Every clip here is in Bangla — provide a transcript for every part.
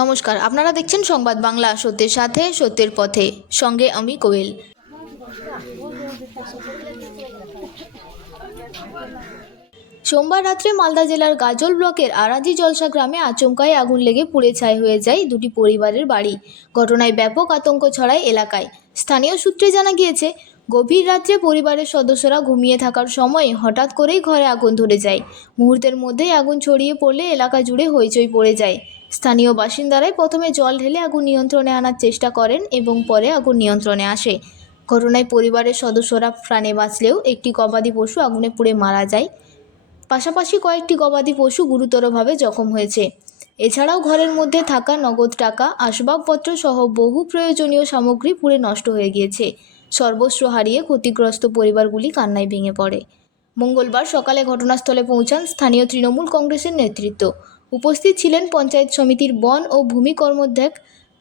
নমস্কার, আপনারা দেখছেন সংবাদ বাংলা, সত্যের সাথে সত্যের পথে, সঙ্গে আমি কোয়েল। সোমবার রাত্রে মালদা জেলার গাজল ব্লকের আরাজি জলসা গ্রামে আচমকাই আগুন লেগে পুড়ে ছাই হয়ে যায় দুটি পরিবারের বাড়ি। ঘটনায় ব্যাপক আতঙ্ক ছড়ায় এলাকায়। স্থানীয় সূত্রে জানা গিয়েছে, গভীর রাত্রে পরিবারের সদস্যরা ঘুমিয়ে থাকার সময় হঠাৎ করেই ঘরে আগুন ধরে যায়। মুহূর্তের মধ্যেই আগুন ছড়িয়ে পড়লে এলাকা জুড়ে হইচই পড়ে যায়। স্থানীয় বাসিন্দারাই প্রথমে জল ঢেলে আগুন নিয়ন্ত্রণে আনার চেষ্টা করেন এবং পরে আগুন নিয়ন্ত্রণে আসে। ঘটনায় পরিবারের সদস্যরা প্রাণে বাঁচলেও একটি গবাদি পশু আগুনে পুড়ে মারা যায়। পাশাপাশি কয়েকটি গবাদি পশু গুরুতরভাবে জখম হয়েছে। এছাড়াও ঘরের মধ্যে থাকা নগদ টাকা, আসবাবপত্র সহ বহু প্রয়োজনীয় সামগ্রী পুড়ে নষ্ট হয়ে গিয়েছে। সর্বস্ব হারিয়ে ক্ষতিগ্রস্ত পরিবারগুলি কান্নায় ভেঙে পড়ে। মঙ্গলবার সকালে ঘটনাস্থলে পৌঁছান স্থানীয় তৃণমূল কংগ্রেসের নেতৃত্ব। উপস্থিত ছিলেন পঞ্চায়েত সমিতির বন ও ভূমি কর্মাধ্যক্ষ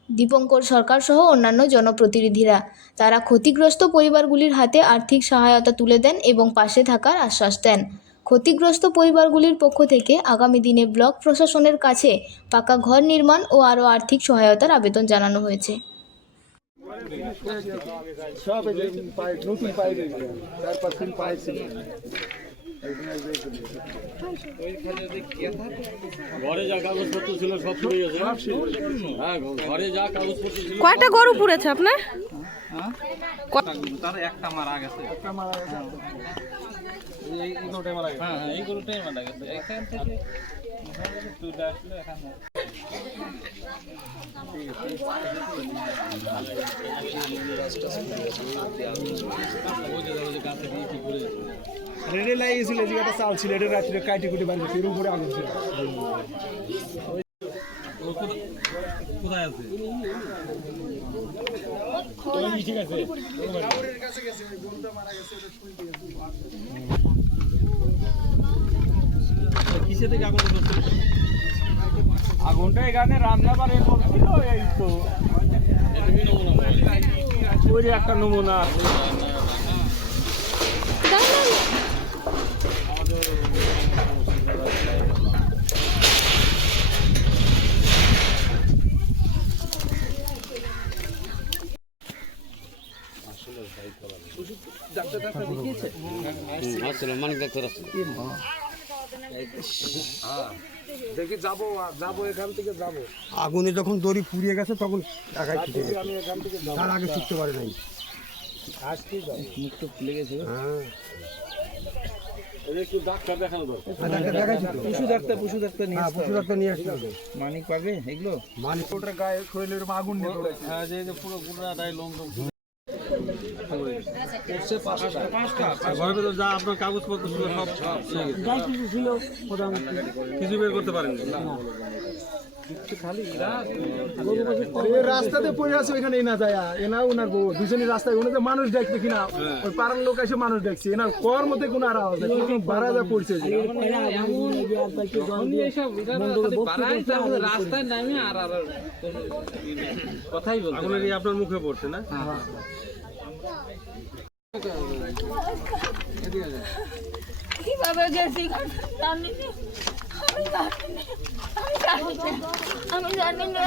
দীপঙ্কর সরকার সহ অন্যান্য জনপ্রতিনিধিরা। তারা ক্ষতিগ্রস্ত পরিবারগুলির হাতে আর্থিক সহায়তা তুলে দেন এবং পাশে থাকার আশ্বাস দেন। ক্ষতিগ্রস্ত পরিবারগুলির পক্ষ থেকে আগামী দিনে ব্লক প্রশাসনের কাছে পাকা ঘর নির্মাণ ও আরও আর্থিক সহায়তার আবেদন জানানো হয়েছে। কয়টা গরু পুড়েছে আপনার? একটা মারা গেছে, এই গরুটাই মারা গেছে। হ্যাঁ, এই গরুটাই মারা গেছে। এখান থেকে দুইটা আসলে এখানে রেডি লাগিয়েছিল, যে একটা চাল ছিল, এটা রাত্রে কাটি কুটি বাড়ি এর উপরে আগুন ছিল। কোথায় আছে? ঠিক আছে, কিসে থেকে আগুন ধরছে? আগুনটা এখানে রান্না বাড়ি করছিল, এই তো ওই একটা নমুনা আছে। দেখি যাবো এখান থেকে যাবো। আগুনে যখন দড়ি পুড়িয়ে গেছে তখন টাকায় ছুটে গেছে, আমি এখান থেকে তার আগে ছুটতে পারি নাই। মুখ তো ফুলে গেছে। হ্যাঁ, একটু ডাক্তার দেখানো দরকার। পশু ডাক্তার নিয়ে আসছে। মানিক পাবে এগুলো? মানিক ওটার গায়ে শরীরের আগুন নিয়ে দৌড়াচ্ছে। হ্যাঁ, যে পুরো পুরাটাই লোম যা আপনার কাগজপত্র ছিল সব কিছু বের করতে পারেন রাস্তাতে পড়ে আছে, ওইখানে এনা যায় এনা ওনার বউ দুজনের রাস্তায় ওনাদের মানুষ দেখবে কিনা, ওই পাড়ার লোক এসে মানুষ দেখছে, এনার কর মধ্যে কোনো আর আওয়াজ বাড়া যা পড়ছে। রাস্তায় নামে আর কথাই বলতে আপনার মুখে পড়ছে না? কিভাবে গেছি আমি জানি না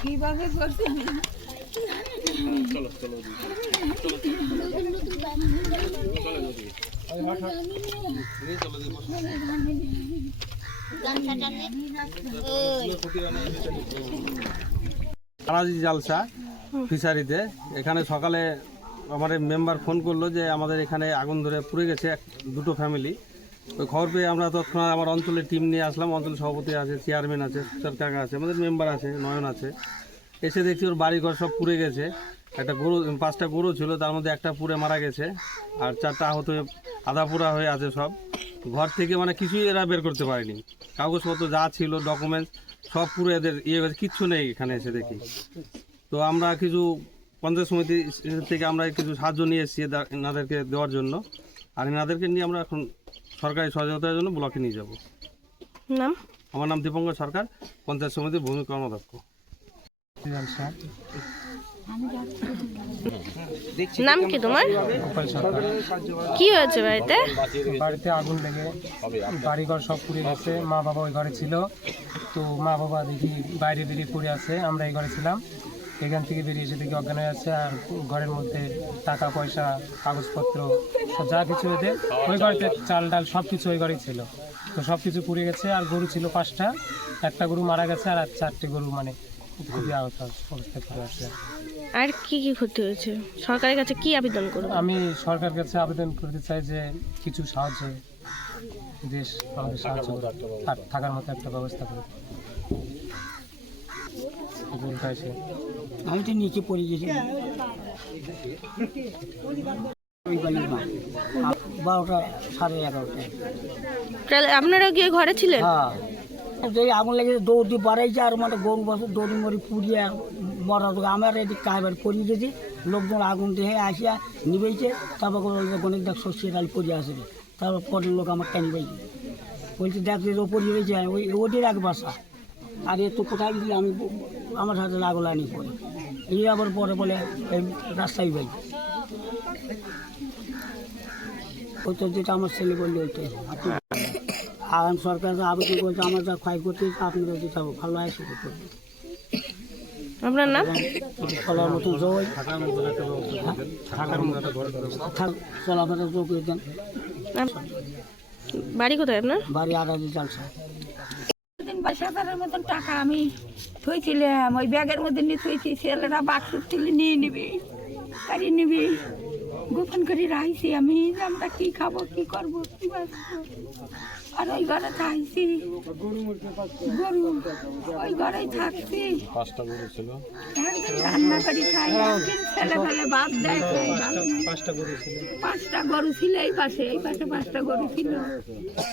কিভাবে করছি। আরাজি জালসা ফিশারিতে এখানে সকালে আমার মেম্বার ফোন করলো যে আমাদের এখানে আগুন ধরে পুড়ে গেছে দুটো ফ্যামিলি। ওই খবর পেয়ে আমরা তৎক্ষণাৎ আমার অঞ্চলের টিম নিয়ে আসলাম। অঞ্চলের সভাপতি আছে, চেয়ারম্যান আছে, সুচার কাকা আছে, আমাদের মেম্বার আছে, নয়ন আছে। এসে দেখছি ওর বাড়িঘর সব পুড়ে গেছে। একটা গরু, 5টা গরু ছিল, তার মধ্যে একটা পুড়ে মারা গেছে, আর 4টা আহত আধা পোড়া হয়ে আছে সব। ঘর থেকে মানে কিছুই এরা বের করতে পারেনি, কাগজপত্র যা ছিল ডকুমেন্টস সব পুরো এদের গেছে, কিচ্ছু নেই এখানে এসে দেখি। তো আমরা কিছু পঞ্চায়েত সমিতি থেকে আমরা কিছু সাহায্য নিয়ে এসেছি এনাদেরকে দেওয়ার জন্য, আর এনাদেরকে নিয়ে আমরা এখন সরকারি সহযোগিতার জন্য ব্লকে নিয়ে যাব। নাম? আমার নাম দীপঙ্কর সরকার, পঞ্চায়েত সমিতির ভূমি কর্মাধ্যক্ষ। নাম কি তোমার? কি হয়েছে বাড়িতে? বাড়িতে আগুন লেগে বাড়িঘর সব পুড়ে গেছে। মা বাবা ওই ঘরে ছিল, তো মা বাবা দেখি বাইরে বেরিয়ে পড়ে আছে, আমরা এই ঘরে ছিলাম। এখান থেকে বেরিয়ে এসে দেখি অজ্ঞান হয়ে আছে। আর ঘরের মধ্যে টাকা পয়সা কাগজপত্র যা কিছু এদের ওই ঘরেতে চাল ডাল সব কিছু ওই ঘরেই ছিল, তো সব কিছু পুড়ে গেছে। আর গরু ছিল 5টা, একটা গরু মারা গেছে আর 4টে গরু মানে খুবই আহত অবস্থায় পড়ে আছে। আর কি কি ক্ষতি হয়েছে? সরকারের কাছে কি আবেদন করবো? আমি সরকারের কাছে আবেদন করতে চাই যে কিছু সাহায্য দেশ আমাদের সাহায্য করে, থাকার মতো একটা ব্যবস্থা করে। আমি তো নিচে পড়ে গেছি, 12টা 11:30। তাহলে আপনারাও গিয়ে ঘরে ছিলেন? হ্যাঁ, যেই আগুন লেগেছে দৌড় দিয়ে বাড়াইছে, আর মানে গরু বছর দৌড়ি মরি পুড়িয়ে মরা। আমার এদিকে কাইবার পড়িয়ে গেছি, লোকজন আগুন দেখে আসিয়া নিবেইছে। তারপর গণিত দেখ শস্যের ডাল পড়িয়ে আসবে, তারপর পরের লোক আমার টানি পাইছে, বলছে দেখ যে পড়িয়ে রয়েছে ওটির এক বাসা। আর এ তো কোথায় গেছি আমি, আমার হাতে লাগল আনি পরে এই আবার পরে বলে এই রাস্তায় ভাই ওই তো যেটা আমার ছেলে বললে ওইটাই। আগাম সরকার আবেদন করছে আমার যা ক্ষয় করতে আপনারা যেটা ভালো হয় সেটা করবেন। আপনার নাম? চলার মতো জয় চলাফেরা যোগ করে দেন। বাড়ি কোথায় আপনার? বাড়ি আড়াজি চালসা। 22,000-এর মতন টাকা আমি থইছিলাম, ওই ব্যাগের মধ্যে নিয়ে থইছি। ছেলেরা বাক্স তুলে নিয়ে নিবি, কারিয়ে নিবি, গোপন করে রাখছি আমি। আমরা কি খাবো, কি করবো, কি বাঁচবো। আর ওই ঘরে থাকছি, গরু ওই ঘরেই থাকছি। 5টা গরু ছিল, একদিন রান্না করি খাই, একদিন ছেলে ফেলে ভাত দেয় খাই। 5টা গরু ছিল এই পাশে 5টা গরু ছিল।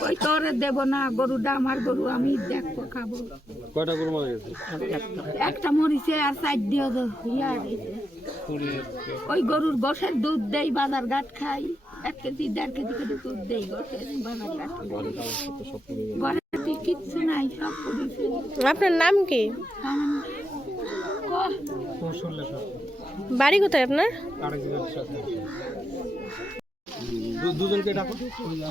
ওই তোরে দেবো না, গরুটা আমার গরু, আমি দেখবো খাবো। কয়টা গরু মারা গেছে? একটা মরিছে আর 4 দিয়ে ইয়া গেছে। ওই গরুর গোশের দুধ দেই, বাজার ঘাট খাই। 1 কেজি 1.5 কেজি করে দুধ দেই গোশের, বাজার ঘাট ঘরে কিচ্ছু নাই, সব পুড়েছে। আপনার নাম কি? বাড়ি কোথায় আপনার? দুজনকে ডাকো,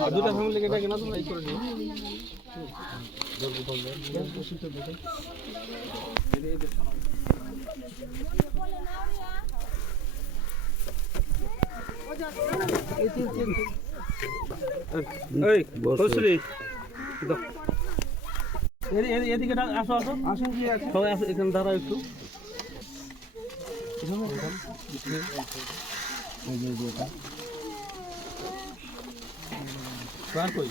আর 2টা ফ্যামিলিকে ডাকে না, তোমরা এই করে নিও। এই বসরি এদিকে আসো আসো আসুন, কি আছে সবাই আসো, এখানে দাঁড়াও একটু। কই